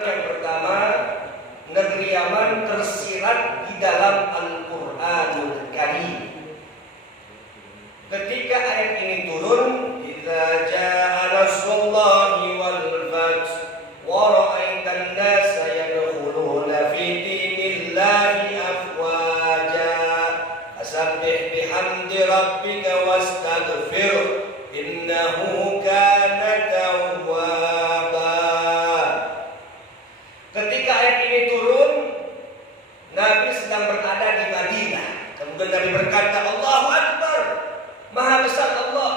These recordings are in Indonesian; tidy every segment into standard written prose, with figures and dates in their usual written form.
Yang pertama, negeri Yaman tersirat di dalam Al-Qur'anul Karim. Ketika ayat ini turun, idza jaa nasrullahi wal fath wa ra'aitan nasa yadkhuluna fi dinillahi afwaja fasabbih bihamdi rabbika wastaghfir innahu kana tawwaba. Ketika ayat ini turun, Nabi sedang berada di Madinah. Kemudian Nabi berkata, Allahu Akbar, Maha besar Allah.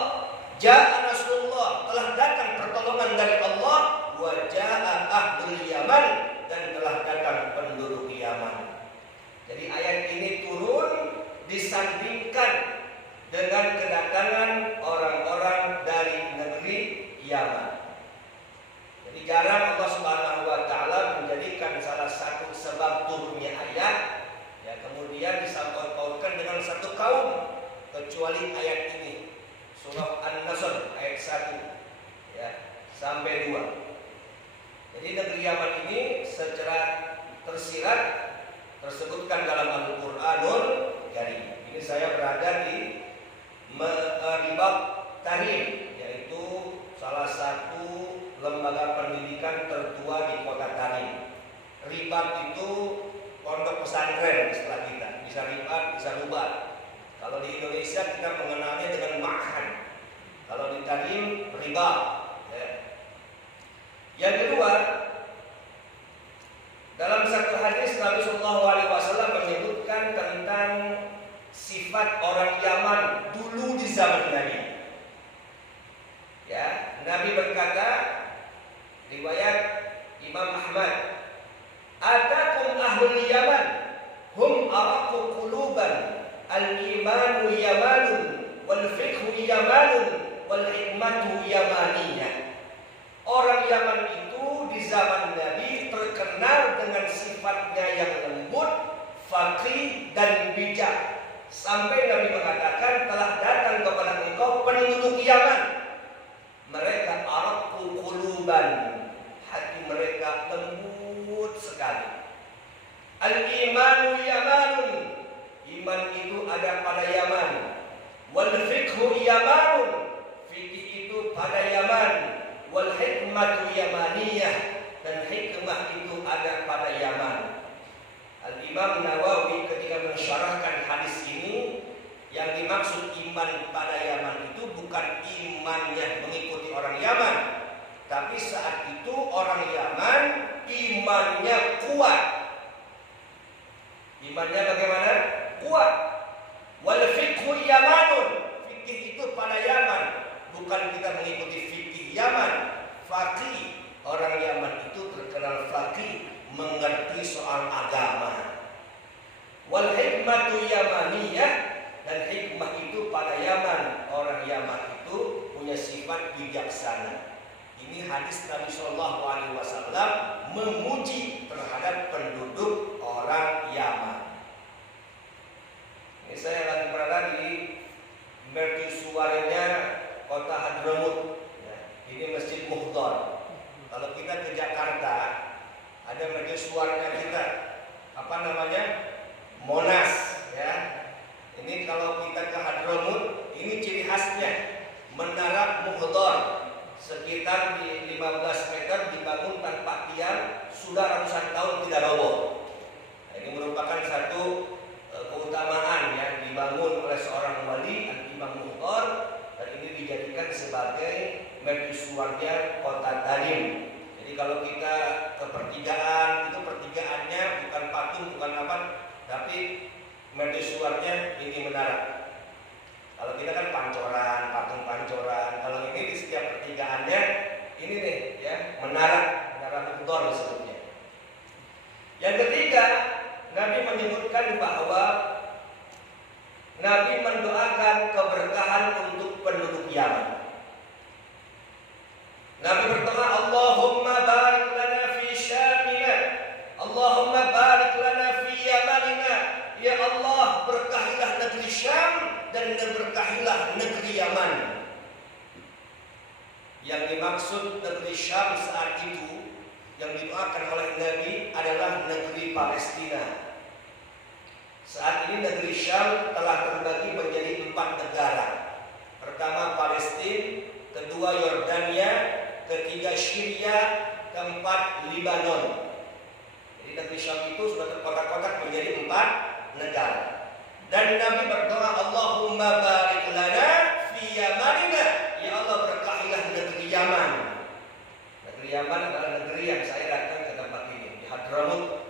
Ja'a Rasulullah, telah datang pertolongan dari Allah. Wa ja'a ahlul Yaman, dan telah datang penduduk Yaman. Jadi ayat ini turun disandingkan dengan kedatangan orang-orang dari negeri Yaman. Jadi jarang Allah Subhanahu wa taala menjadikan salah satu sebab turunnya ayat ya kemudian disangkut-pautkan dengan satu kaum, kecuali ayat ini. Surah An-Nasr ayat 1 ya sampai 2. Jadi negeri Yaman ini secara tersirat tersebutkan dalam Al-Qur'anul Karim. Ini saya berada di Ribat Tarim, yaitu salah satu lembaga pendidikan tertua di kota Tarim. Ribat itu pondok pesantren istilah kita. Bisa ribat, bisa rubat. Kalau di Indonesia kita mengenalnya dengan ma'had. Kalau di Tarim ribat. Ya. Yang kedua, dalam satu hadis Nabi Shallallahu Alaihi Wasallam menyebutkan tentang sifat orang Yaman dulu di zaman Nabi. Ya, Nabi berkata, riwayat Imam Ahmad, atakum ahlul Yaman hum araqu quluban al-imanu yamanun wal fiqhu yamanun wal hikmatu yamaniyah. Orang Yaman itu di zaman Nabi terkenal dengan sifatnya yang lembut, faqih dan bijak. Sampai Nabi mengatakan, telah datang kepada engkau penduduk Yaman. Mereka araqu quluban, hati mereka lembut sekali. Al-imanu yamanun, iman itu ada pada Yaman. Wal fiqhu yamanun, fikih itu pada Yaman. Wal hikmatu yamaniyah, dan hikmah itu ada pada Yaman. Al-Imam Nawawi ketika mensyarahkan hadis ini, yang dimaksud iman pada Yaman itu bukan imannya mengikuti orang Yaman, tapi saat itu orang Yaman imannya kuat. Imannya bagaimana? Kuat. Wal fiqhu yamanun, fikih itu pada Yaman, bukan kita mengikuti fikih Yaman. Faqih, orang Yaman itu terkenal faqih, mengerti soal agama. Wal hikmatu yamaniyah, dan hikmah itu pada Yaman. Orang Yaman itu punya sifat bijaksana. Ini hadis Nabi Shallallahu Alaihi Wasallam memuji terhadap penduduk orang Yaman. Ini saya lagi berada di mercusuarnya kota Hadramut. Ya, ini Masjid Muhdar. Kalau kita ke Jakarta, ada mercusuarnya kita, apa namanya, Monas. Ya, ini kalau kita ke Hadramut, ini ciri khasnya Menara Muhdar. Sekitar di 15 meter, dibangun tanpa tiang, sudah ratusan tahun tidak roboh. Nah, ini merupakan satu keutamaan yang dibangun oleh seorang wali, Imam Muhdar, dan ini dijadikan sebagai mercusuarnya kota Tarim. Jadi kalau kita ke pertigaan, itu pertigaannya bukan patung, bukan apa, tapi mercusuarnya ini menara. Kalau kita kan pancoran, patung pancoran. Kalau ini di setiap pertigaannya ini nih ya, menara Muhdar disebutnya. Yang ketiga, Nabi menyebutkan bahwa Nabi mendoakan keberkahan untuk penduduk Yaman. Nabi berdoa, Allahumma barik lana fi Syamina, Allahumma barik lana fi Yamanina. Ya Allah, berkahilah negeri Syam dan berkahilah negeri Yaman. Yang dimaksud negeri Syam saat itu yang ditempatkan oleh Nabi adalah negeri Palestina. Saat ini negeri Syam telah terbagi menjadi 4 negara. Pertama Palestina, kedua Yordania, ketiga Syria, keempat Lebanon. Jadi negeri Syam itu sudah terkotak-kotak menjadi 4 negara. Dan Nabi berdoa, Allahumma barik lana fi Yamanina. Ya Allah, berkahilah negeri Yaman. Negeri Yaman adalah negeri yang saya datang ke tempat ini, di Hadramut.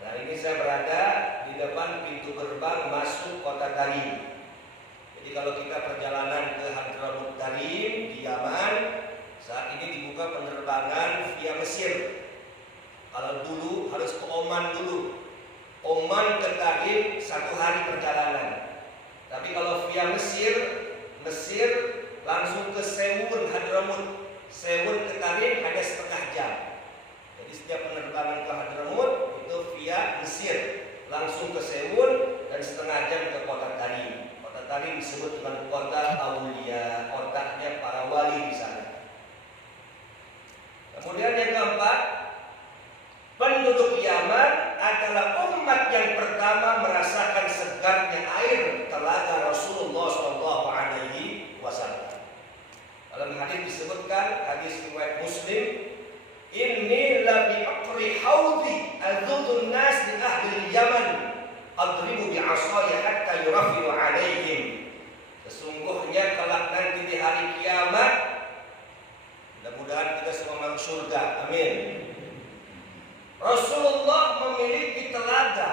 Nah, ini saya berada di depan pintu gerbang masuk kota Tarim. Jadi kalau kita perjalanan ke Hadramut Tarim di Yaman, saat ini dibuka penerbangan via Mesir. Kalau dulu harus ke Oman dulu. Oman ke Tarim 1 hari perjalanan. Tapi kalau via Mesir langsung ke Sewun Hadramut. Sewun ke Tarim hanya setengah jam. Jadi setiap penerbangan ke Hadramut itu via Mesir, langsung ke Sewun dan setengah jam ke kota Tarim. Kota Tarim disebut dengan kota Aulia, kotanya para wali di sana. Kemudian yang keempat, penduduk Yaman adalah umat yang pertama merasakan segarnya air telaga Rasulullah SAW. Dalam hadis disebutkan, hadis riwayat Muslim, inni la bi aqri haudi azudun nas li ahli Yaman adribu bi asaya hatta yurafilu alaihim. Sesungguhnya kelak nanti di hari kiamat, mudah-mudahan kita semua masuk surga, amin. Rasulullah memiliki telaga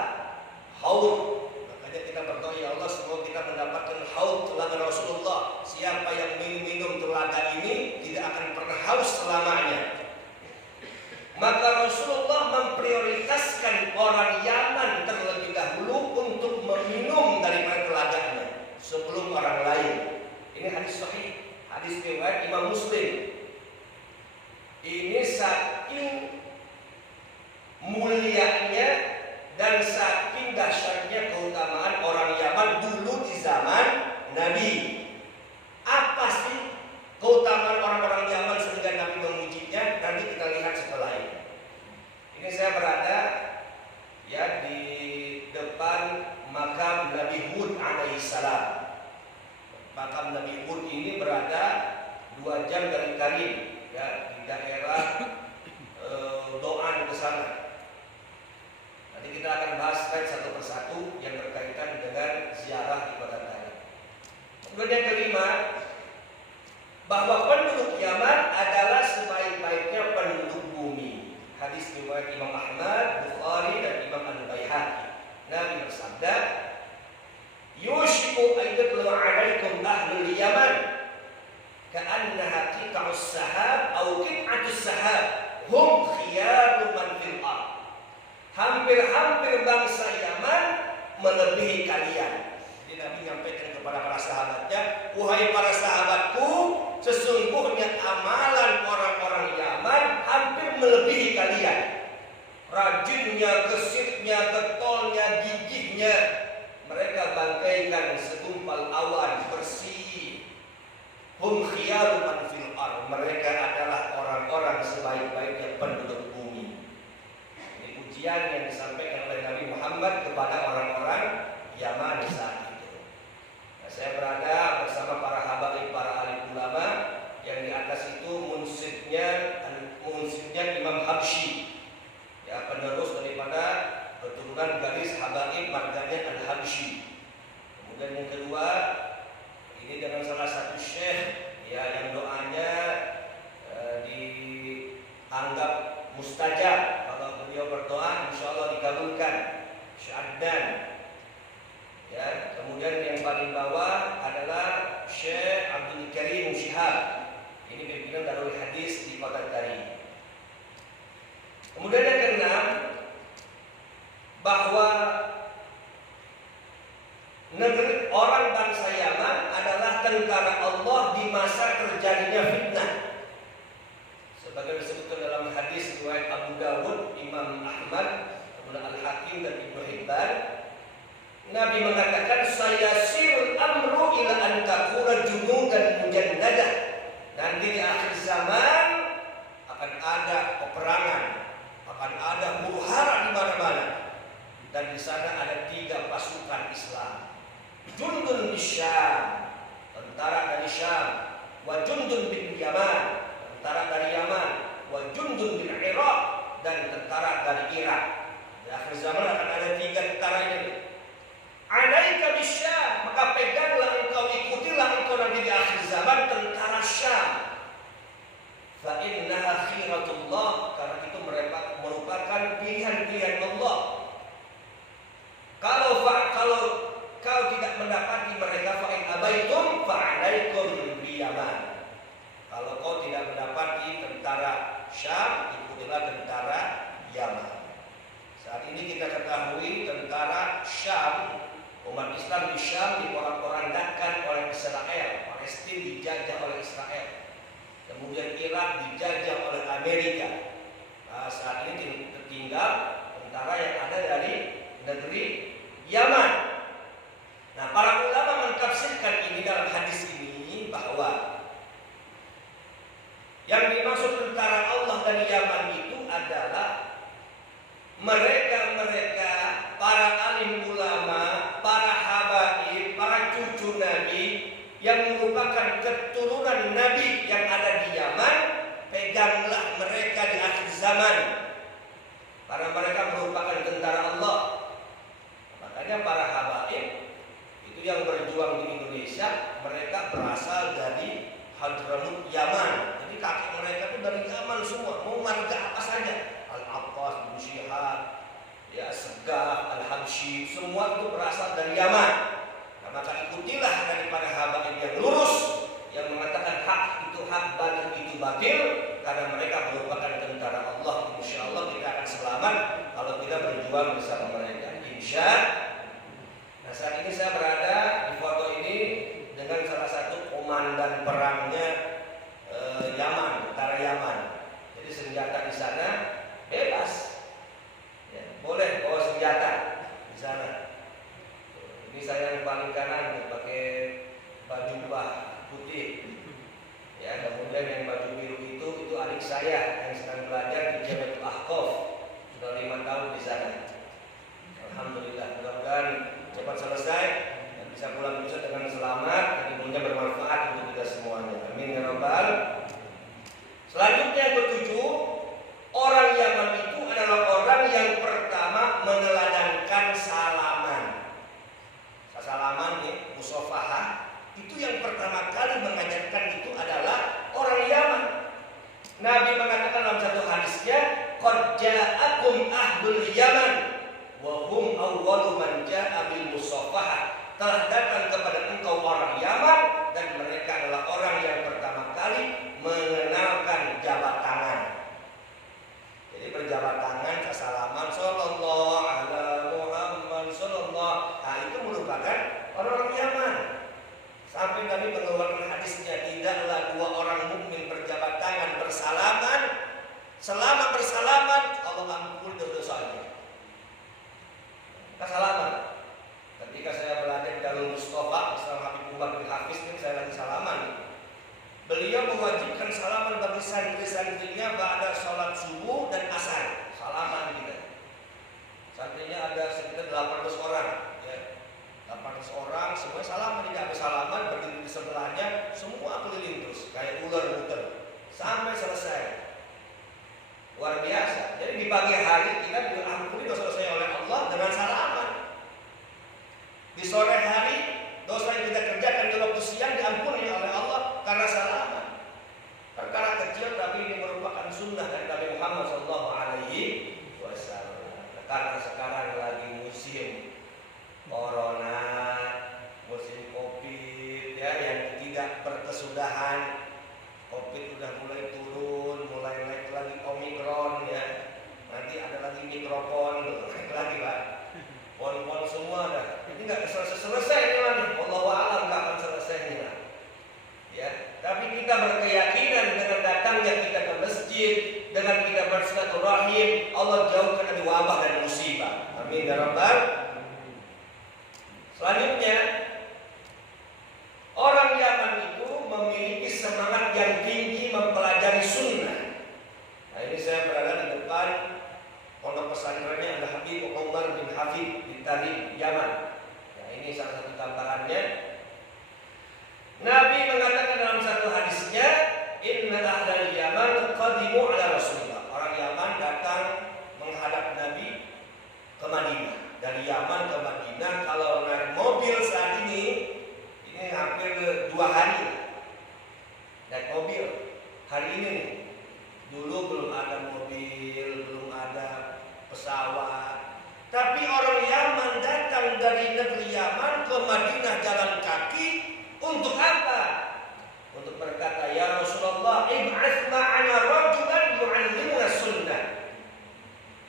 haud. Makanya kita berdoa, ya Allah, semoga kita mendapatkan haud telaga Rasulullah. Siapa yang minum telaga ini tidak akan pernah haus selamanya. Maka Rasulullah memprioritaskan orang Yaman terlebih dahulu untuk meminum daripada telaganya sebelum orang lain. Ini hadis sahih, hadis riwayat Imam Muslim. Ini saking mulianya dan saking dahsyatnya keutamaan orang Yaman dulu di zaman Nabi. Apa sih keutamaan orang-orang Yaman sehingga Nabi memujinya? Nanti kita lihat setelah ini. Ini saya berada ya di depan makam Nabi Hud alaihissalam. Makam Nabi Hud ini berada 2 jam dari Tarim, ya, di daerah Doan ke sana. Nanti kita akan bahas slide satu persatu yang berkaitan dengan ziarah di kota Tarim. Kemudian yang kelima, bahwa penduduk Yaman adalah sebaik-baiknya penduduk bumi. Hadis riwayat Imam Ahmad, Bukhari dan Imam Al-Baihaqi. Nabi bersabda, "Yushiku an yatlu 'alaikum ahlul Yaman ka'annaha qita'us sahab aw qit'atus sahab hum khiyaru man fil ardh." Hampir-hampir bangsa Yaman melebihi kalian. Jadi Nabi menyampaikan kepada para sahabatnya, "Wahai para sahabatku, sesungguhnya amalan orang-orang Yaman hampir melebihi kalian. Rajinnya, gesitnya, getolnya, gigihnya. Mereka bangkaikan segumpal awan bersih. Hum khiyaru man fil ardh." Mereka adalah orang-orang sebaik-baiknya penduduk bumi. Ini ujian yang disampaikan oleh Nabi Muhammad kepada orang-orang Yaman saat itu. Nah, saya berada bersama para habaib, para alim ulama, yang di atas itu munsidnya Imam Habsyi, ya, penerus daripada keturunan garis habaib marganya Al-Habsyi. Kemudian yang kedua, ini dengan salah satu syekh, ya, yang doanya dianggap mustajab. Kalau beliau berdoa, insya Allah dikabulkan. Syaddan. Ya, kemudian yang paling bawah adalah Syekh Abdul Karim Syihab. Ini pimpinan Darul Hadis di kota Tarim. Kemudian yang keenam, bahwa negeri orang bangsa Yaman adalah tentara Allah di masa terjadinya fitnah. Sebagai disebutkan dalam hadis riwayat Abu Dawud, Imam Ahmad, kemudian Al-Hakim dan Ibnu Hibban, Nabi mengatakan, sayasirul amru ila an takuna junudan mujannadah. Nanti di akhir zaman akan ada peperangan, dan tentara dari Irak. Di akhir zaman akan ada 3 tentara ini. Alaika bisyam, maka peganglah engkau, ikutilah engkau nanti di akhir zaman tentara Syam. Fa innaha khiratullah, karena itu mereka merupakan pilihan-pilihan Allah. Kalau kau tidak mendapati mereka, fa in abaitum fa alaikum bi Yaman. Kalau kau tidak mendapati tentara Syam, ikutilah tentara Yaman. Saat ini kita ketahui tentara Syam, umat Islam di Syam diporak-porandakan oleh Israel. Palestina dijajah oleh Israel. Kemudian Irak dijajah oleh Amerika. Nah, saat ini tertinggal tentara yang ada dari negeri Yaman. Nah, para ulama mentafsirkan ini dalam hadis ini bahwa yang dimaksud tentara Allah dari Yaman itu adalah mereka para alim ulama, para habaib, para cucu Nabi yang merupakan keturunan Nabi yang ada di Yaman. Peganglah mereka di akhir zaman, karena mereka merupakan tentara Allah. Makanya para habaib itu yang berjuang di Indonesia, mereka berasal dari Hadramut Yaman. Jadi kakek mereka itu dari Yaman semua, mau marga apa saja, Al-Abbas bin Syihab, ya Segaf, Al-Habsyi, semua itu berasal dari Yaman. Nah, maka ikutilah daripada habaib yang lurus, yang mengatakan hak itu hak, batil itu batil, karena mereka merupakan tentara Allah. Insya Allah kita akan selamat kalau kita berjuang bersama mereka. Insya. Nah, saat ini saya berada di foto ini dengan salah satu komandan perangnya Yaman, tentara Yaman. Jadi senjata di sana bebas, ya, boleh bawa senjata di sana. Ini saya yang paling kanan pakai baju putih, ya. Kemudian yang baju biru itu adik saya yang sedang belajar di Jabal Ahqaf, sudah 5 tahun di sana. Alhamdulillah, mudah-mudahan cepat selesai dan bisa pulang besok dengan selamat dan ilmunya bermanfaat untuk kita semuanya. Amin ya rabbal. Selanjutnya yang ketujuh, orang Yaman itu adalah orang yang pertama meneladankan salaman. Salaman ya, musafahah, itu yang pertama kali mengajarkan itu adalah orang Yaman. Nabi mengatakan dalam satu hadisnya, qad ja'akum ahlul Yaman wa hum awwalu man ja'a bil musafahah. Telah datang kepada engkau orang Yaman dan mereka adalah orang yang pertama kali mengenalkan jabat tangan. Jadi berjabat tangan, salaman, sallallahu ala Muhammad sallallahu. Nah, itu merupakan orang Yaman. Sampai Nabi mengeluarkan hadisnya, tidaklah 2 orang mukmin berjabat tangan bersalaman, selama bersalaman Allah ampuni dosa-dosanya. Salaman. Ketika saya belajar di Darul Mustafa, Islam Habib Umar bin Hafiz ini saya lagi salaman. Beliau mewajibkan salaman bagi santri-santrinya pada sholat subuh dan asar. Salaman kita. Santrinya ada sekitar 800 orang, ya. 800 orang, semua salaman, tidak habis salaman, berdiri di sebelahnya, semua keliling terus, kayak ular muter sampai selesai. Luar biasa. Jadi di pagi hari kita diampuni dosa-dosa oleh Allah dengan salaman. Di sore hari dosa yang kita kerjakan di waktu siang diampuni oleh Allah karena salaman. Perkara kecil tapi ini merupakan sunnah dari Nabi Muhammad SAW. Karena sekarang lagi musim corona, musim COVID, ya, yang tidak berkesudahan. COVID udah mulai turun, mulai naik lagi Omikron, ya. Nanti ada lagi mikrofon, naik lagi Pak. Pon-pon semua dah. Ini nggak selesai ini lagi. Allahu a'lam kapan selesainya. Ya, tapi kita berkeyakinan dengan datangnya kita ke masjid, dengan kita bersilaturahim, Allah jauhkan dari wabah dan musibah. Amin ya rabbal. Selanjutnya, orang Yaman itu memiliki semangat yang tinggi mempelajari sunnah. Nah, ini saya berada di depan pondok pesantrennya ada Habib Umar bin Hafid di Tarif, Yaman. Nah, ini salah satu gambarannya. Nabi mengatakan dalam satu hadisnya, Inna ahlal Yaman qadimu ala Rasulullah. Orang Yaman datang Madinah jalan kaki untuk apa? Untuk berkata, ya Rasulullah, ib'ats ma'ana rajulan yu'allimuna sunnah.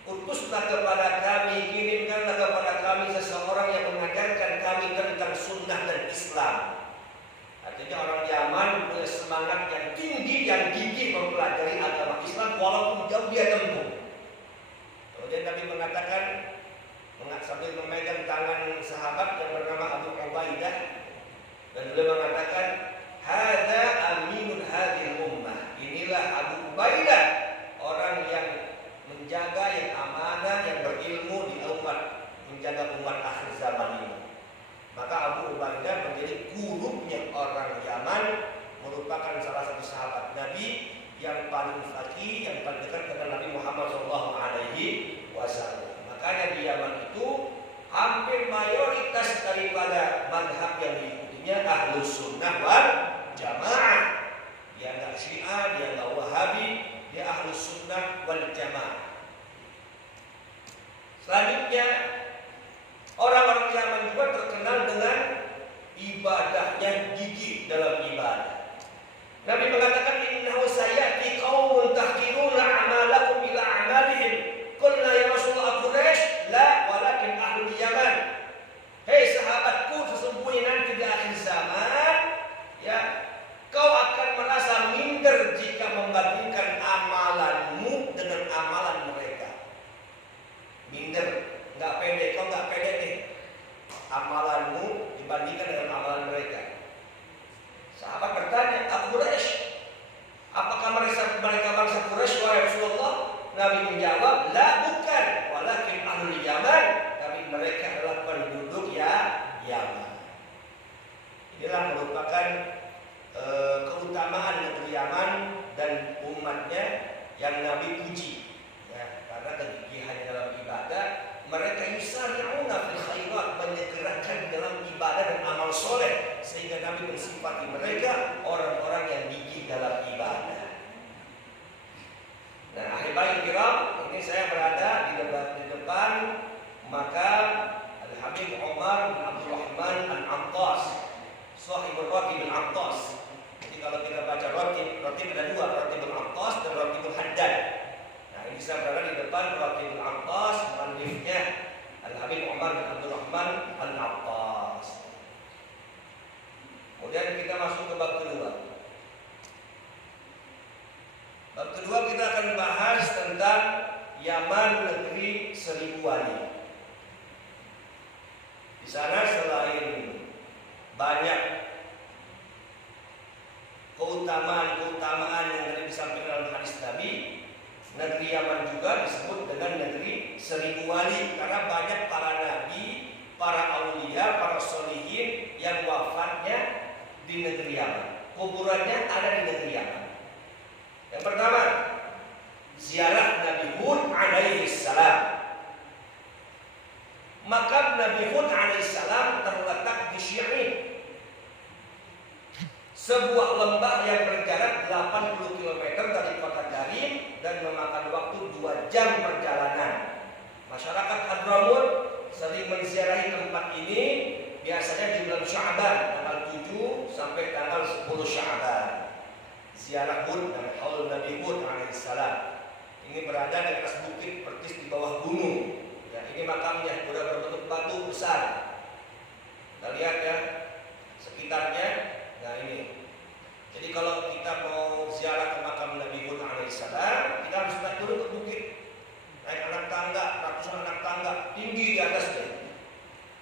Utuslah kepada kami, kirimkanlah kepada kami seseorang yang mengajarkan kami tentang sunnah dan Islam. Artinya orang Yaman punya semangat yang tinggi, yang gigih mempelajari agama Islam walaupun jauh dia tempuh. Kemudian Nabi mengatakan, sambil memegang tangan sahabat yang bernama Abu Ubaidah, dan beliau mengatakan, hadza aminun hadhil ummah. Inilah Abu Ubaidah, orang yang menjaga, yang amanah, yang berilmu di umat, menjaga umat akhir zaman ini. Maka Abu Ubaidah menjadi gurunya orang Yaman, merupakan salah satu sahabat Nabi yang paling faqih, yang paling dekat dengan Nabi Muhammad SAW. Makanya di Yaman itu hampir mayoritas daripada madhab yang diikutinya Ahlus Sunnah wal Jamaah. Dia enggak Syiah, dia enggak Wahabi, dia Ahlus Sunnah wal Jamaah. Selanjutnya, orang-orang Yaman juga terkenal dengan ibadahnya gigih dalam ibadah. Nabi mengatakan, innahu sayati qaumun tahqiruna a'malakum ila a'malihim. Qulna ya Rasulullah Quraisy, la walakin ahlul Yaman. Hei sahabatku, sesungguhnya nanti di akhir zaman, ya, kau akan merasa minder jika membandingkan amalanmu dengan amalan mereka. Minder, nggak pede, kau nggak pede nih. Amalanmu dibandingkan dengan amalan mereka. Sahabat bertanya, Abu Quraisy, apakah mereka bangsa Quraisy wahai Rasulullah? Nabi menjawab, la bukan, walakin ahlul Yaman, tapi mereka adalah penduduk Yaman. Inilah merupakan keutamaan negeri Yaman dan umatnya yang Nabi puji, ya, karena kegigihannya dalam ibadah. Mereka yusari'una fil khairat, menyegerakan dalam ibadah dan amal soleh, sehingga Nabi mensifati mereka orang-orang yang gigih dalam ibadah. Nah, ahibail kiram, ini saya berada di depan makam Al-Habib Umar bin Abdul Rahman Al-Attas, sahibul Ratib Al-Attas. Jadi kalau kita baca Ratib ada dua, Ratib Al-Attas dan Ratib Al-Haddad. Nah, ini saya berada di depan Ratib Al-Attas, muallifnya Al-Habib Umar bin Abdul Rahman Al-Attas. Kemudian kita masuk ke bab kedua. Bab kedua kita akan bahas tentang Yaman, negeri seribu wali. Di sana selain banyak keutamaan yang tadi disampaikan dalam hadis Nabi, negeri Yaman juga disebut dengan negeri seribu wali karena banyak para nabi, para aulia, para sholihin yang wafatnya di negeri Yaman. Kuburannya ada di negeri Yaman. Yang pertama, ziarah Nabi Hud alaihi salam. Makam Nabi Hud alaihi salam terletak di Syi'in, sebuah lembah yang berjarak 80 km dari kota Garim dan memakan waktu 2 jam perjalanan. Masyarakat Hadramut sering menziarahi tempat ini biasanya di bulan Sya'ban, tanggal 7 sampai tanggal 10 Sya'ban. Ziarah Hud dan haul Nabi Hud alaihissalam. Ini berada di atas bukit persis di bawah gunung. Ya, ini makamnya sudah berbentuk batu besar. Kita lihat ya sekitarnya. Nah ini. Jadi kalau kita mau ziarah ke makam Nabi Hud alaihissalam, kita harus naik dulu ke bukit. Naik anak tangga, ratusan anak tangga tinggi di atasnya.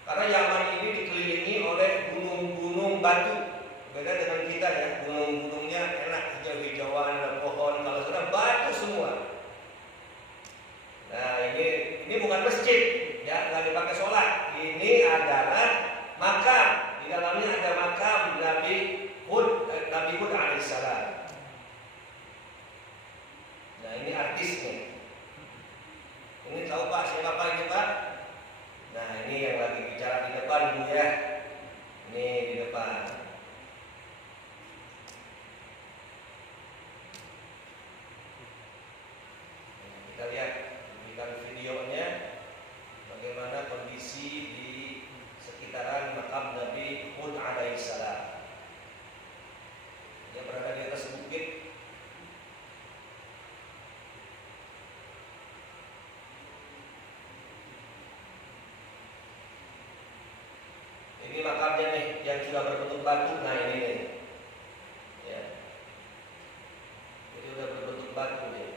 Karena Yaman ini dikelilingi oleh gunung-gunung batu. Beda dengan kita ya, gunung-gunungnya enak, hijau-hijauan, ada pohon. Kalau sana batu semua. Nah ini bukan masjid, ya nggak dipakai sholat. Ini adalah makam. Di dalamnya ada makam Nabi Hud alaihissalam. Nah ini artisnya. Ini tahu Pak siapa Pak ini Pak? Nah ini yang lagi bicara di depan Bu ya. Ini di depan. Kita lihat videonya bagaimana kondisi di sekitaran makam Nabi sudah berbentuk batu. Nah ini nih, ya, jadi sudah berbentuk batu nih.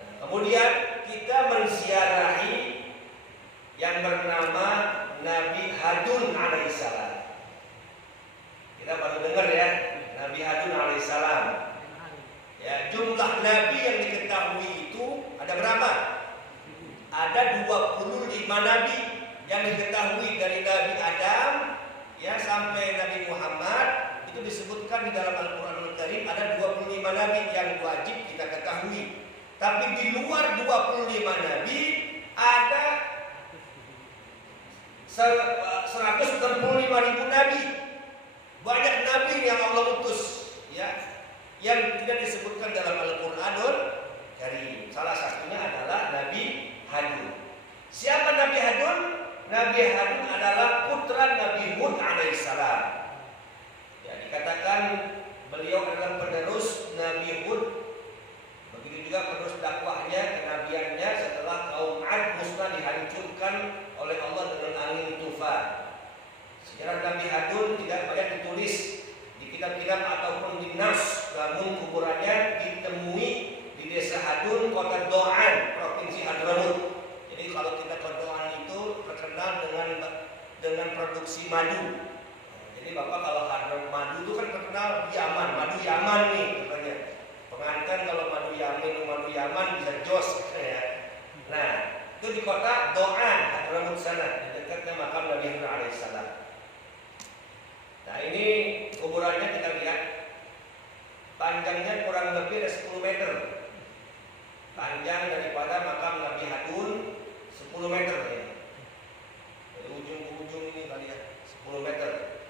Nah, kemudian kita menziarahi yang bernama Nabi Hadun alaihissalam. Kita baru dengar ya, Nabi Hadun alaihissalam. Ya, jumlah nabi yang diketahui itu ada berapa? Ada 25 nabi yang diketahui dari Nabi Adam ya sampai Nabi Muhammad. Itu disebutkan di dalam Al-Qur'anul Karim ada 25 nabi yang wajib kita ketahui. Tapi di luar 25 nabi ada 165.000 nabi. Banyak nabi yang Allah utus ya, yang tidak disebutkan dalam Al-Qur'anul Karim. Salah satunya adalah Nabi Hadun. Siapa Nabi Hadun? Nabi Hadun adalah putra Nabi Hud alaihissalam. Ya, dikatakan beliau adalah penerus Nabi Hud. Begitu juga penerus dakwahnya, kenabiannya setelah kaum Ad musnah dihancurkan oleh Allah dengan angin tufan. Sejarah Nabi Hadun tidak banyak ditulis di kitab-kitab ataupun di nas, namun kuburannya ditemui di desa Hadun, kota Doan, provinsi Hadramut. Jadi kalau kita ke Doan itu terkenal dengan produksi madu. Jadi Bapak kalau Hadramut madu itu kan terkenal Yaman, madu Yaman nih katanya. Pengantin kalau madu Yaman bisa jos ya. Nah, itu di kota Doan, Hadramut sana, di dekatnya makam Nabi Hud alaihissalam. Nah ini kuburannya kita lihat, panjangnya kurang lebih ada 10 meter. Panjang daripada makam Nabi Hadun 10 meter ya. Dari ujung ke ujung ini kali ya 10 meter.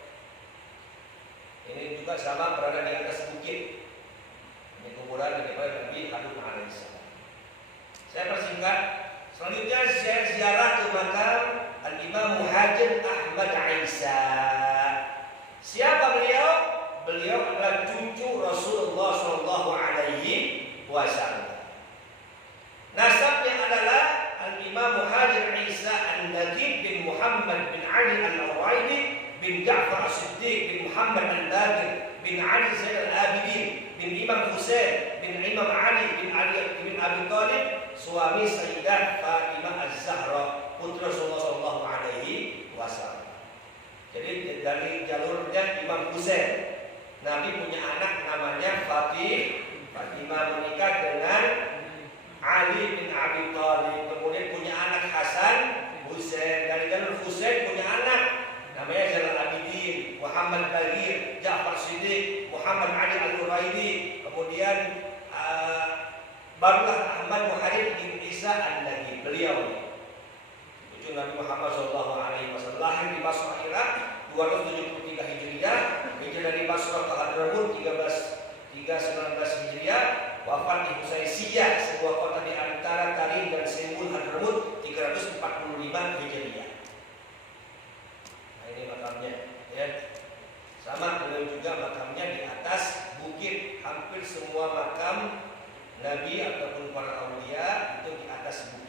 Ini juga sama berada di atas bukit. Ini kuburan daripada Nabi Hadun alaihissalam. Saya persingkat. Selanjutnya saya ziarah ke makam Al-Imam Muhajir Ahmad Isa. Siapa beliau? Beliau adalah cucu Rasulullah Shallallahu Alaihi Wasallam. Nasabnya adalah Al-Imam Muhajir Isa An-Najib bin Muhammad bin Ali Al-Uraidi bin Ja'far As-Siddiq bin Muhammad Al-Baqir bin Ali Zain Al-Abidin bin Imam Husain bin Imam Ali bin Abi Thalib, suami Sayyidah Fatimah Az-Zahra, putra Rasulullah Shallallahu Alaihi Wasallam. Jadi dari jalurnya Imam Husain, Nabi punya anak namanya Fatimah menikah dengan Ali bin Abi Thalib, kemudian punya anak Hasan Husain. Dari jalur Husain punya anak namanya Zainal Abidin, Muhammad Baqir, Ja'far Siddiq, Muhammad Ali Al-Uraidi, kemudian barulah Ahmad Muhajir bin Isa An-Najib. Beliau cucu Nabi Muhammad SAW, lahir di Basrah Irak 273 Hijriah, hijrah dari Basrah ke Hadramut 1319 Hijriah, wafat di Husaisiyah, sebuah kota di antara Tarim dan Sembul Hadramut 345 Hijriah. Nah ini makamnya ya. Sama beliau juga makamnya di atas bukit. Hampir semua makam Nabi ataupun para aulia itu di atas bukit.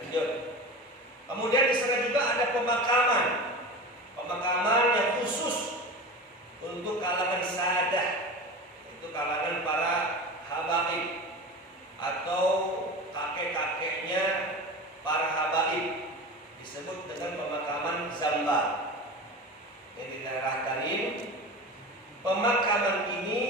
Lanjut. Kemudian di sana juga ada pemakaman yang khusus untuk kalangan sadah, itu kalangan para habaib atau kakek-kakeknya para habaib, disebut dengan pemakaman Zamba. Di daerah Tarim. Pemakaman ini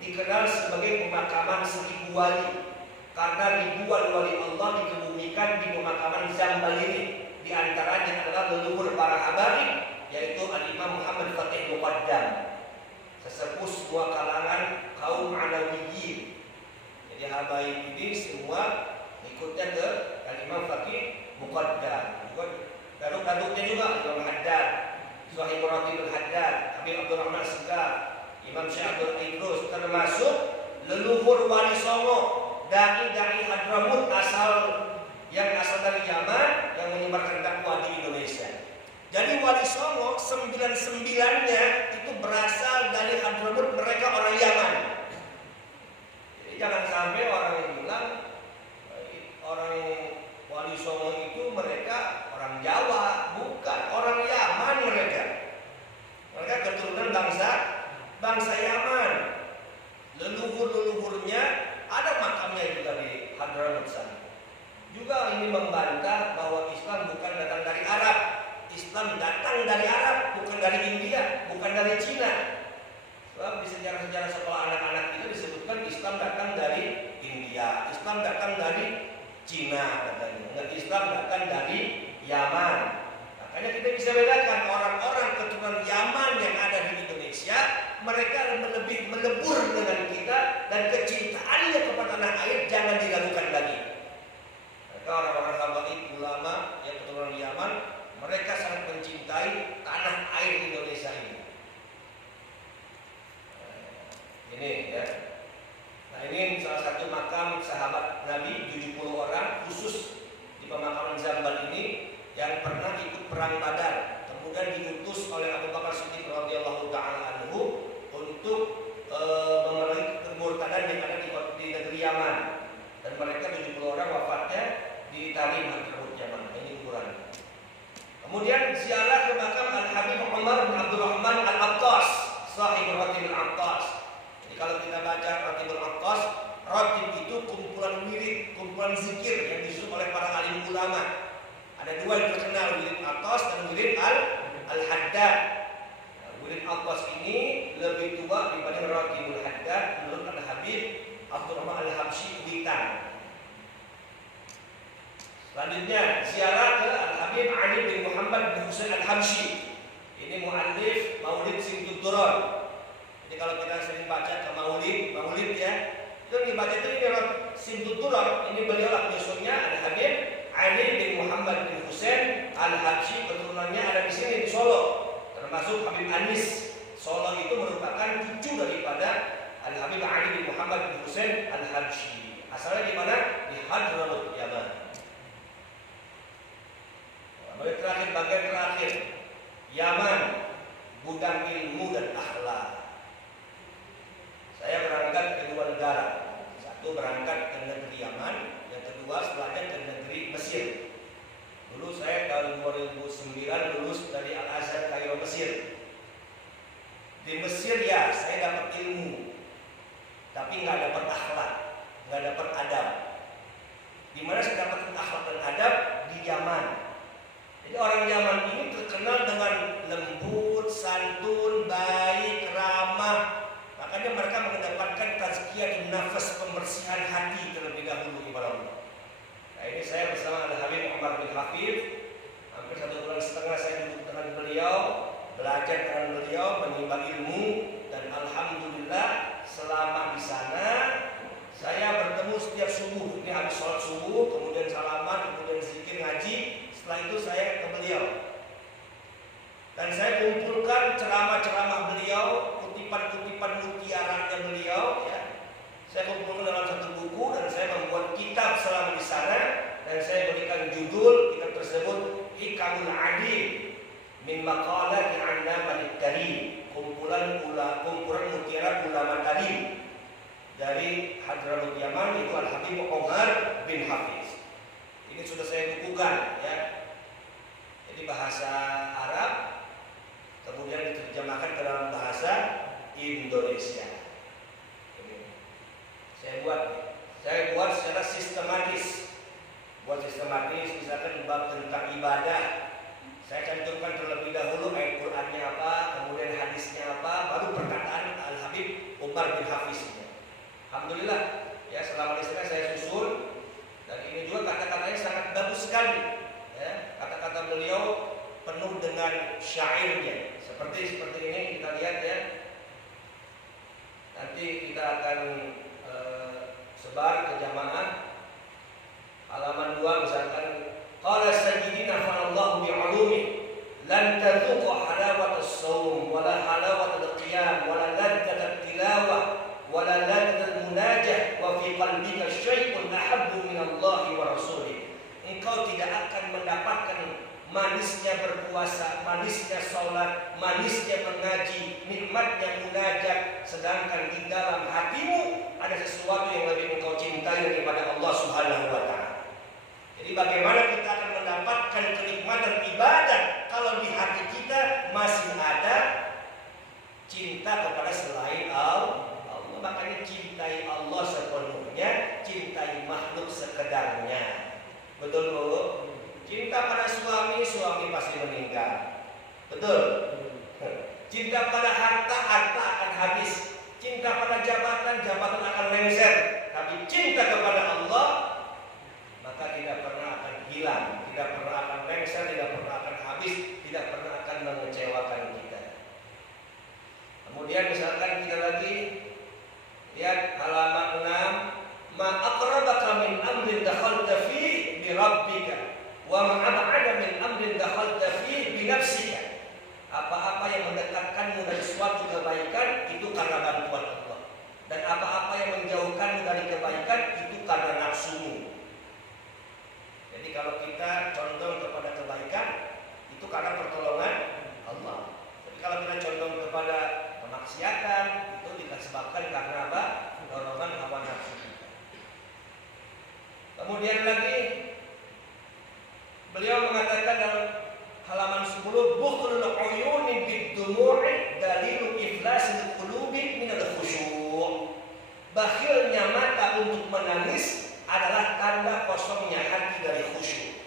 dikenal sebagai pemakaman 1000 wali. Karena ribuan wali Allah dikebumikan di pemakaman Zambal ini. Di antaranya adalah leluhur para habaib, yaitu Al-Imam Muhammad Fatih Muqaddam, sesepuh semua kalangan kaum Alawiyyin. Jadi habaib ini semua ikutnya ke Al-Imam Fatih Muqaddam. Daduk-daduknya juga Imam Haddad, Sahih Muratibul Haddad, Habib Abdul Rahman Segaf, Imam Syekh Abdul Idrus, termasuk leluhur Wali Songo, dai-dai Hadramut yang asal dari Yaman yang menyebarkan dakwah di Indonesia. Jadi Wali Songo 99-nya ini membantah bahwa Islam bukan datang dari Arab. Islam datang dari Arab, bukan dari India, bukan dari Cina. Sebab di sejarah-sejarah sekolah anak-anak itu disebutkan Islam datang dari India, Islam datang dari Cina katanya. Dan Islam datang dari Yaman. Makanya kita bisa bedakan orang-orang keturunan Yaman yang ada di Indonesia, mereka lebih melebur dengan kita dan kecintaannya kepada tanah air jangan diragukan lagi. Mereka orang-orang habaib ulama yang keturunan Yaman, mereka sangat mencintai tanah air Indonesia ini. Ini ya. Nah, ini salah satu makam sahabat Nabi 70 orang khusus di pemakaman Zambal ini yang pernah ikut perang Badar, kemudian diutus oleh Abu Bakar Siddiq radhiyallahu taala anhu untuk memerangi kemurtadan yang ada di negeri Yaman. Dan mereka 70 orang wafatnya di Tarim Hadramaut Yaman. Ini kuburan. Kemudian ziarah ke makam Al-Habib Umar bin Abdurrahman Al-Attas, sahib Ratib Al-Attas. Jadi kalau kita baca Ratib Al-Attas, Ratib itu kumpulan wirid, kumpulan zikir yang disusun oleh para alim ulama. Ada dua yang terkenal, wirid Attas dan wirid Al-Haddad. Nah, wirid Attas ini lebih tua daripada Ratibul Haddad menurut Al-Habib Abdurrahman Al-Habsyi Witan. Selanjutnya ziarah ke Al-Habib Ali bin Muhammad bin Husain Al-Habsyi. Ini muallif Maulid Simtud-Durar. Jadi kalau kita sering baca ke Maulid ya, itu dibaca itu ini Simtud-Durar. Ini beliau penyusunnya Al-Habib Ali bin Muhammad bin Husain Al-Habsyi, keturunannya ada di sini di Solo, termasuk Habib Anis. Solo itu merupakan cucu daripada Al-Habib Ali bin Muhammad bin Husain Al-Habsyi. Asalnya di mana? Di Hadramaut Yaman. Bagian terakhir, Yaman, gudang ilmu dan akhlak. Saya berangkat ke dua negara. Satu berangkat ke negeri Yaman, yang kedua setelahnya ke negeri Mesir. Dulu saya tahun 2009 lulus dari Al-Azhar Kairo Mesir. Di Mesir ya saya dapat ilmu, tapi nggak dapat akhlak, nggak dapat adab. Di mana saya dapat akhlak dan adab? Di Yaman. Jadi orang Yaman ini terkenal dengan lembut, santun, baik, ramah. Makanya mereka mendapatkan tazkiyah nafas, pembersihan hati terlebih dahulu kepada Allah. Nah, ini saya bersama Al-Habib Umar bin Hafif. Hampir 1,5 bulan saya duduk dengan beliau, belajar dengan beliau, menimba ilmu, dan alhamdulillah selama di sana saya bertemu setiap subuh. Ini habis sholat subuh, kemudian salaman, kemudian zikir, ngaji. Setelah itu saya ke beliau dan saya kumpulkan ceramah-ceramah beliau, kutipan-kutipan mutiaranya beliau ya. Saya kumpulkan dalam satu buku dan saya membuat kitab selama di sana, dan saya berikan judul kitab tersebut Hikamul Adil min Maqalati An-Nabil Karim, kumpulan mutiara ulama karim dari Hadramaut Yaman, itu Al-Habib Umar bin Hafiz. Ini sudah saya bukukan ya. Jadi bahasa Arab kemudian diterjemahkan ke dalam bahasa Indonesia. Saya buat secara sistematis. Misalkan bab tentang ibadah, saya cantumkan terlebih dahulu ayat Qur'annya apa, kemudian hadisnya apa, baru perkataan Al-Habib Umar bin Hafiznya. Alhamdulillah ya, selama di sana saya susun, dan ini juga kata-katanya sangat bagus sekali ya. Kata-kata beliau penuh dengan syairnya. Seperti ini kita lihat ya. Nanti kita akan sebar ke jamaah. Halaman 2 misalkan, qala sayyidina fanallahu bi'ulumi lan tadhuqa halawatus shaum wala halawatul qiyam wala ladzatat tilawah wala ladzatul munajah wa fi qalbika syai'un ahabbu minallahi wa rasulih. Engkau tidak akan mendapatkan manisnya berpuasa, manisnya sholat, manisnya mengaji, nikmatnya munajat, sedangkan di dalam hatimu ada sesuatu yang lebih engkau cintai daripada Allah Subhanahu wa Ta'ala. Jadi bagaimana kita akan mendapatkan kenikmatan ibadah kalau di hati kita masih ada cinta kepada selain Allah. Makanya cintai Allah sepenuhnya, cintai makhluk sekedarnya. Betul Betul. Cinta pada harta, harta akan habis. Cinta pada jabatan, jabatan akan lengser. Tapi cinta kepada Allah, maka tidak pernah akan hilang, tidak pernah akan lengser, tidak pernah akan habis, tidak pernah akan mengecewakan kita. Kemudian misalkan kita lagi lihat halaman 6, ma aqrabaka min amrin dakhalta fi bi rabbika wa ma ab'ada min amrin dakhalta fi bi nafsika. Apa-apa yang mendekatkanmu dari suatu kebaikan itu karena bantuan Allah, dan apa-apa yang menjauhkanmu dari kebaikan itu karena nafsumu. Jadi kalau kita condong kepada kebaikan itu karena pertolongan Allah. Tapi kalau kita condong kepada kemaksiatan itu disebabkan karena apa? Dorongan hawa nafsu kita. Kemudian lagi beliau mengatakan dalam halaman 10, bukhlul uyuni bid-dumu'i dalilu iflasil qulubi minal khusyu'. Bakhilnya mata untuk menangis adalah tanda kosongnya hati dari khusyuk.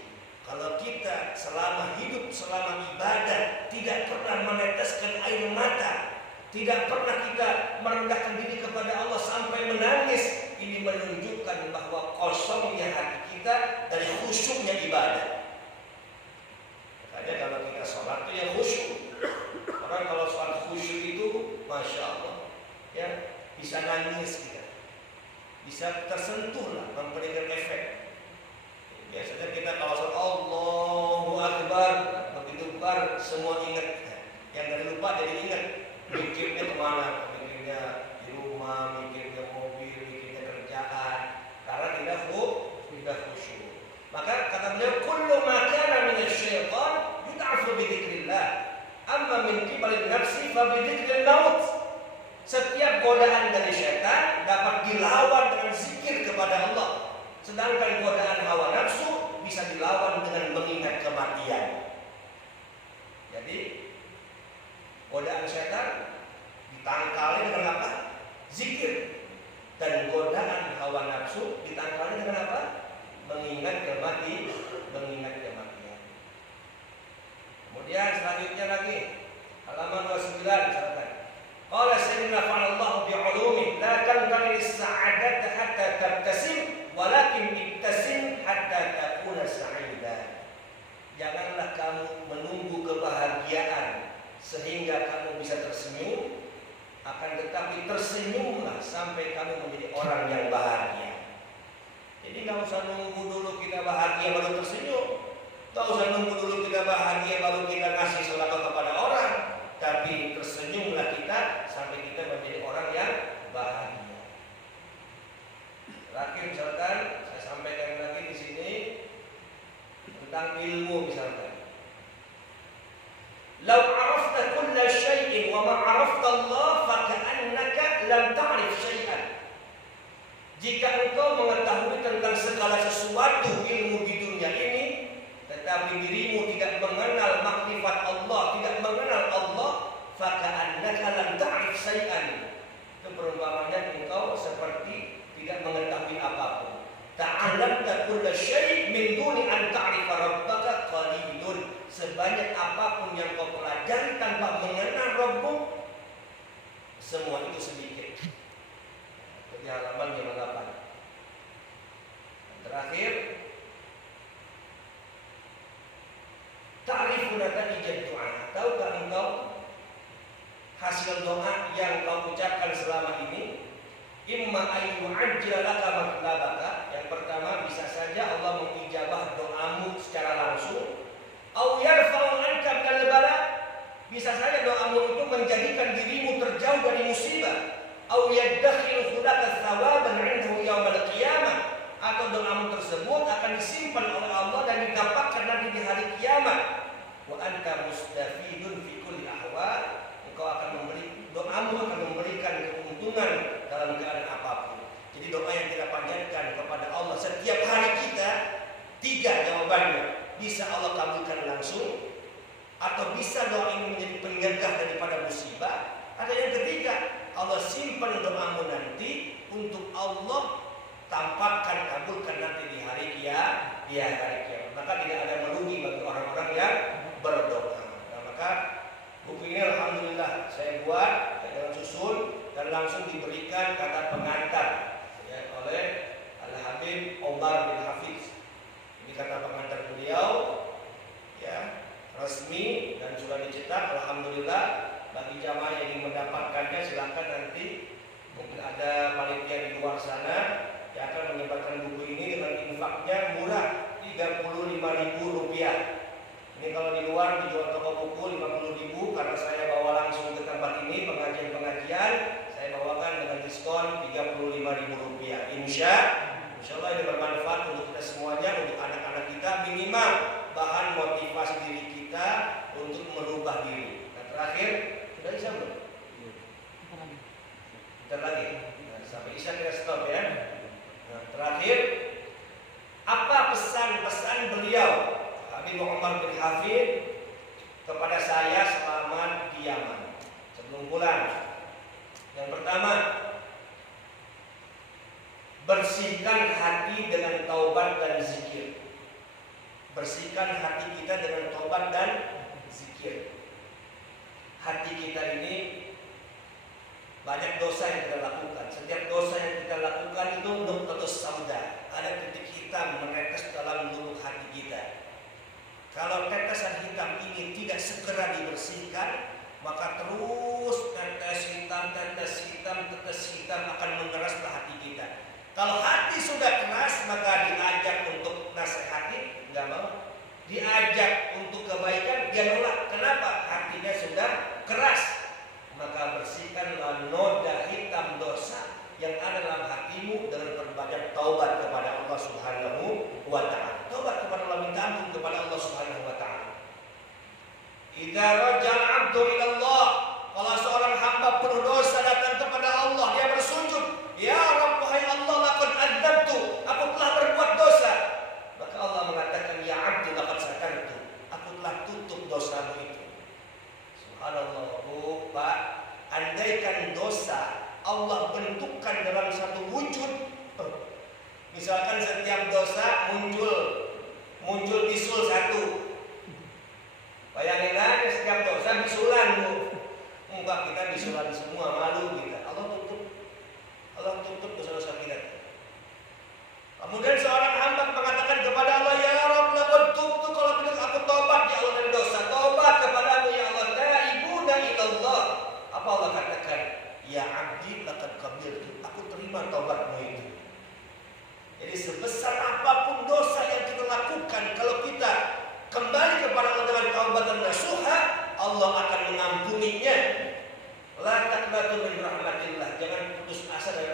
Kalau kita selama hidup, selama ibadah tidak pernah meneteskan air mata, tidak pernah kita merendahkan diri kepada Allah sampai menangis, ini menunjukkan bahwa kosongnya hati kita dari khusyuknya ibadah. Makanya kalau kita sholat itu ya khusyuk. Orang kalau sholat khusyuk itu, masya Allah, ya bisa nangis kita, bisa tersentuh lah, memberikan efek. Biasanya kita kalau sholat Allahu Akbar, begitu bar semua ingat, yang dari lupa jadi ingat. Mikirnya kemana? Mikirnya di rumah, mikirnya mobil, mikirnya kerjaan, karena tidak khusyuk. Maka kata beliau, kullu ma kana min asy-syaitan yud'afu bi dzikrillah, amma min qibali nafsi fa bi dzikril maut. Setiap godaan dari syaitan dapat dilawan dengan zikir kepada Allah, sedangkan godaan hawa nafsu bisa dilawan dengan mengingat kematian. Jadi godaan syaitan ditangkali dengan apa? Zikir. Dan godaan hawa nafsu ditangkali dengan apa? Mengingat kematian. Kemudian selanjutnya lagi halaman 29 misalkan. Qala sayyidina fa'alallahu bi'ulumi la tanqali as-sa'adata hatta tabtasim walakin ibtasim hatta takuna sa'ida. Janganlah kamu menunggu kebahagiaan sehingga kamu bisa tersenyum, akan tetapi tersenyumlah sampai kamu menjadi orang yang bahagia. Jadi nggak usah nunggu dulu kita bahagia baru tersenyum, nggak usah nunggu dulu kita bahagia baru kita kasih sedekah kepada orang, tapi tersenyumlah kita sampai kita menjadi orang yang bahagia. Terakhir misalkan saya sampaikan lagi di sini tentang ilmu misalkan. Lau arafta kulla syai'in wa ma arafta Allah fa ka'annaka lam ta'rif syai'an. Jika engkau mengetahui tentang segala sesuatu ilmu di dunia ini, tetapi dirimu tidak mengenal makrifat Allah, tidak mengenal Allah, fa ka'annaka lam ta'rif syai'an. Itu perumpamannya engkau seperti tidak mengetahui apapun. Ta'allamta kulla syai' min duni an ta'rifa rabbaka qalilun. Sebanyak apapun yang kau pelajari tanpa mengenal Rabbmu, semua itu sedikit. Di halaman 58. Terakhir, ta'rifuna natijat doa. Tahukah engkau hasil doa yang kau ucapkan selama ini? Imma ayyu ajjala laka matlabaka. Yang pertama, bisa saja Allah mengijabah doamu secara langsung. Au yarfa'u anka minal bala. Bisa saja doamu itu menjadikan dirimu terjauh dari musibah. Au yadkhilu laka thawaban 'indahu yaumal qiyamah. Atau doamu tersebut akan disimpan oleh Allah dan didapatkan nanti di hari kiamat. Wa anta mustafidun fi kulli ahwal. Engkau akan doamu akan memberikan keuntungan dalam keadaan apapun. Jadi doa yang kita panjatkan kepada Allah setiap hari kita, 3 jawabannya. Bisa Allah kabulkan langsung, atau bisa doa ini menjadi penyegah daripada musibah, atau yang ketiga, Allah simpan doamu nanti untuk Allah tampakkan, kabulkan nanti di hari kiamat. Maka tidak ada merugi bagi orang-orang yang berdoa. Nah, maka ini alhamdulillah saya buat dengan susun dan langsung diberikan kata pengantar ya, oleh Al-Habib Omar bin Hafiz. Ini kata pengantar beliau ya, resmi dan sudah dicetak. Alhamdulillah. Bagi jamaah yang ingin mendapatkannya silakan nanti, mungkin ada panitia di luar sana yang akan menyebarkan buku ini dengan infaknya murah, Rp35.000. Ini kalau di luar dijual toko buku Rp50.000, karena saya bawa langsung ke tempat ini pengajian-pengajian, saya bawakan dengan diskon Rp35.000. Insya Allah ini bermanfaat untuk kita semuanya, untuk anak-anak kita, minimal bahan motivasi diri kita untuk merubah diri. Nah, terakhir, sudah bisa belum? Bentar lagi. Nah, sampai Isya kita stop ya. Nah, terakhir, apa pesan-pesan beliau Habib Muhammad bin Hafid kepada saya selama di Yaman sebelum pulang? Yang pertama, bersihkan hati dengan taubat dan zikir. Bersihkan hati kita dengan taubat dan zikir. Hati kita ini banyak dosa yang kita lakukan. Setiap dosa yang kita lakukan itu nuqtatus sauda, ada titik hitam menetes dalam lubuk hati kita. Kalau tetesan hitam ini tidak segera dibersihkan, maka terus tetes hitam akan mengeraslah hati kita. Kalau hati sudah keras, maka diajak untuk nasihati, nggak mau. Diajak untuk kebaikan, dia nolak. Kenapa? Hatinya sudah keras. Maka bersihkanlah noda hitam dosa yang ada dalam hatimu dengan berbanyak taubat kepada Allah Subhanahu wa ta'ala. Taubat kepada Allah, minta ampun kepada Allah Subhanahu wa ta'ala. Idza rajal 'abdu ila Allah, kalau seorang hamba penuh dosa datang kepada Allah, dia bersujud, ya Rabb, wahai Allah, laqad adzabtu, aku telah berbuat dosa. Maka Allah mengatakan, ya 'abdi laqad satartu, aku telah tutup dosamu itu. Subhanallah. Pak, andaikan dosa Allah bentukkan dalam satu wujud, misalkan setiap dosa muncul bisul satu. Bayangin aja setiap dosa bisulan bu. Enggak, kita bisulan semua, malu kita. Allah tutup dosa-dosa kita. Kemudian seorang hamba mengatakan kepada Allah, ya Rabb, laqad tubtu, kalau tidak aku tobat ya Allah dari dosa. Tobat kepadamu ya Allah, taibuna ilallah. Apa Allah katakan? Ya abdi laqad qabiltu, aku terima tobatmu itu. Jadi sebesar apapun dosa yang kita lakukan, kalau kita kembali kepada Allah dengan taubat dan nasuha, Allah akan mengampuninya. La taqnatu min rahmatillah, jangan putus asa dari